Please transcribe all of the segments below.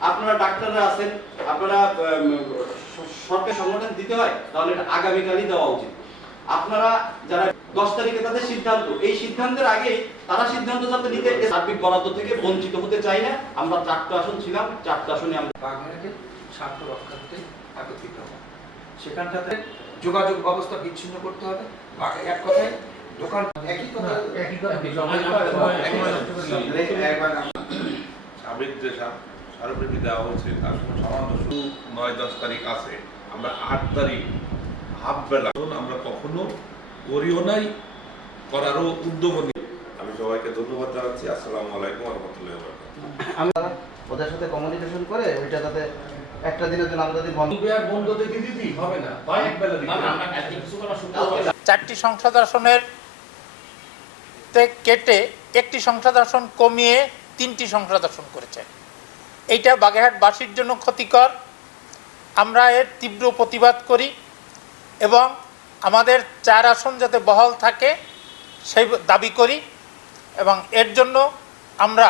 আপনারা ডাক্তাররা আছেন আপনারা সরকার সংগঠন দিতে হয় তাহলে এটা আগামীকালই দেওয়া উচিত আপনারা যারা দশ তারিখে তাদের সিদ্ধান্ত এই সিদ্ধান্তের আগেই তারা সিদ্ধান্ত যাতে নিতে সার্বিক বরাদ্দ থেকে বঞ্চিত হতে চাই না আমরা চারটা আসন ছিলাম চারটা আসনে আমরা বাগেরহাটের স্বার্থ রক্ষার্থে একত্রিত হওয়া সেখানটাতে যোগাযোগ ব্যবস্থা বিচ্ছিন্ন করতে হবে বা- এক কথায় দোকান একই কথা একই কথা সা- স্মারকলিপি দেওয়া হয়েছে তার সঙ্গে সামান্য শুধু নয় দশ তারিখ আছে। আমরা আট তারিখ হাফ বেলা আমরা কখনো করিও নাই করারও উদ্যোগ নেই। আমি সবাইকে ধন্যবাদ জানাচ্ছি। আসসালামু আলাইকুম রহমতুল্লাহ আমরা ওদের সাথে কমিউনিকেশন করে ওইটা যাতে একটা দিনের জন্য আমরা যদি বন্ধ বন্ধ থেকে দিদি হবে না। হয় এক বেলা চারটি সংসদ আসনের তে কেটে একটি সংসদ আসন কমিয়ে তিনটি সংসদ আসন করেছে। এইটা বাগেরহাটবাসীর জন্য ক্ষতিকর। আমরা এর তীব্র প্রতিবাদ করি এবং আমাদের চার আসন যাতে বহাল থাকে সেই দাবি করি এবং এর জন্য আমরা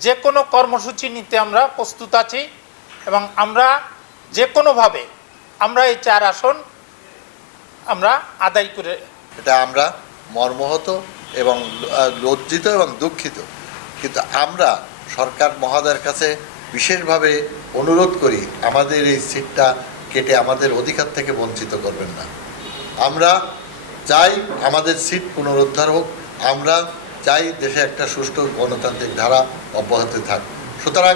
যে কোনো কর্মসূচি নিতে আমরা প্রস্তুত আছি এবং আমরা যে কোনোভাবে আমরা এই চার আসন আমরা আদায় করে এটা আমরা মর্মহত এবং লজ্জিত এবং দুঃখিত। কিন্তু আমরা সরকার মহোদয়ের কাছে বিশেষভাবে অনুরোধ করি, আমাদের এই সিটটা কেটে আমাদের অধিকার থেকে বঞ্চিত করবেন না। আমরা চাই আমাদের সিট পুনরুদ্ধার হোক, আমরা চাই দেশে একটা সুষ্ঠু গণতান্ত্রিক ধারা অব্যাহত থাক। সুতরাং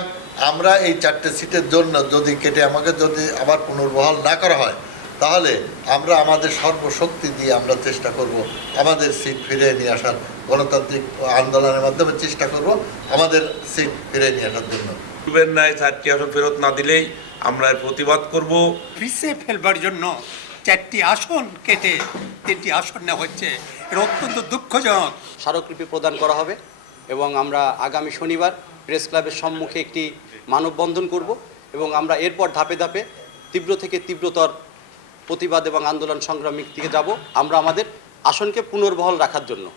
আমরা এই চারটে সিটের জন্য যদি কেটে আমাকে যদি আবার পুনর্বহাল না করা হয়, তাহলে আমরা আমাদের সর্বশক্তি দিয়ে আমরা চেষ্টা করব আমাদের সিট ফিরিয়ে নিয়ে আসার, গণতান্ত্রিক আন্দোলনের মাধ্যমে চেষ্টা করব আমাদের সিট ফিরিয়ে নিয়ে আসার জন্য। পূর্বের ন্যায় চারটি আসন ফেরত না দিলেই আমরা এর প্রতিবাদ করব। পিছিয়ে ফেলবার জন্য চারটি আসন কেটে তিনটি আসন নেওয়া হচ্ছে। এটা অত্যন্ত দুঃখজনক। স্মারকলিপি প্রদান করা হবে এবং আমরা আগামী শনিবার প্রেস ক্লাবের সম্মুখে একটি মানববন্ধন করব এবং আমরা এরপর ধাপে ধাপে তীব্র থেকে তীব্রতর প্রতিবাদ এবং আন্দোলন সংগ্রামী দিকে যাব। আমরা আমাদের আসনকে পুনর্বহাল রাখার জন্য।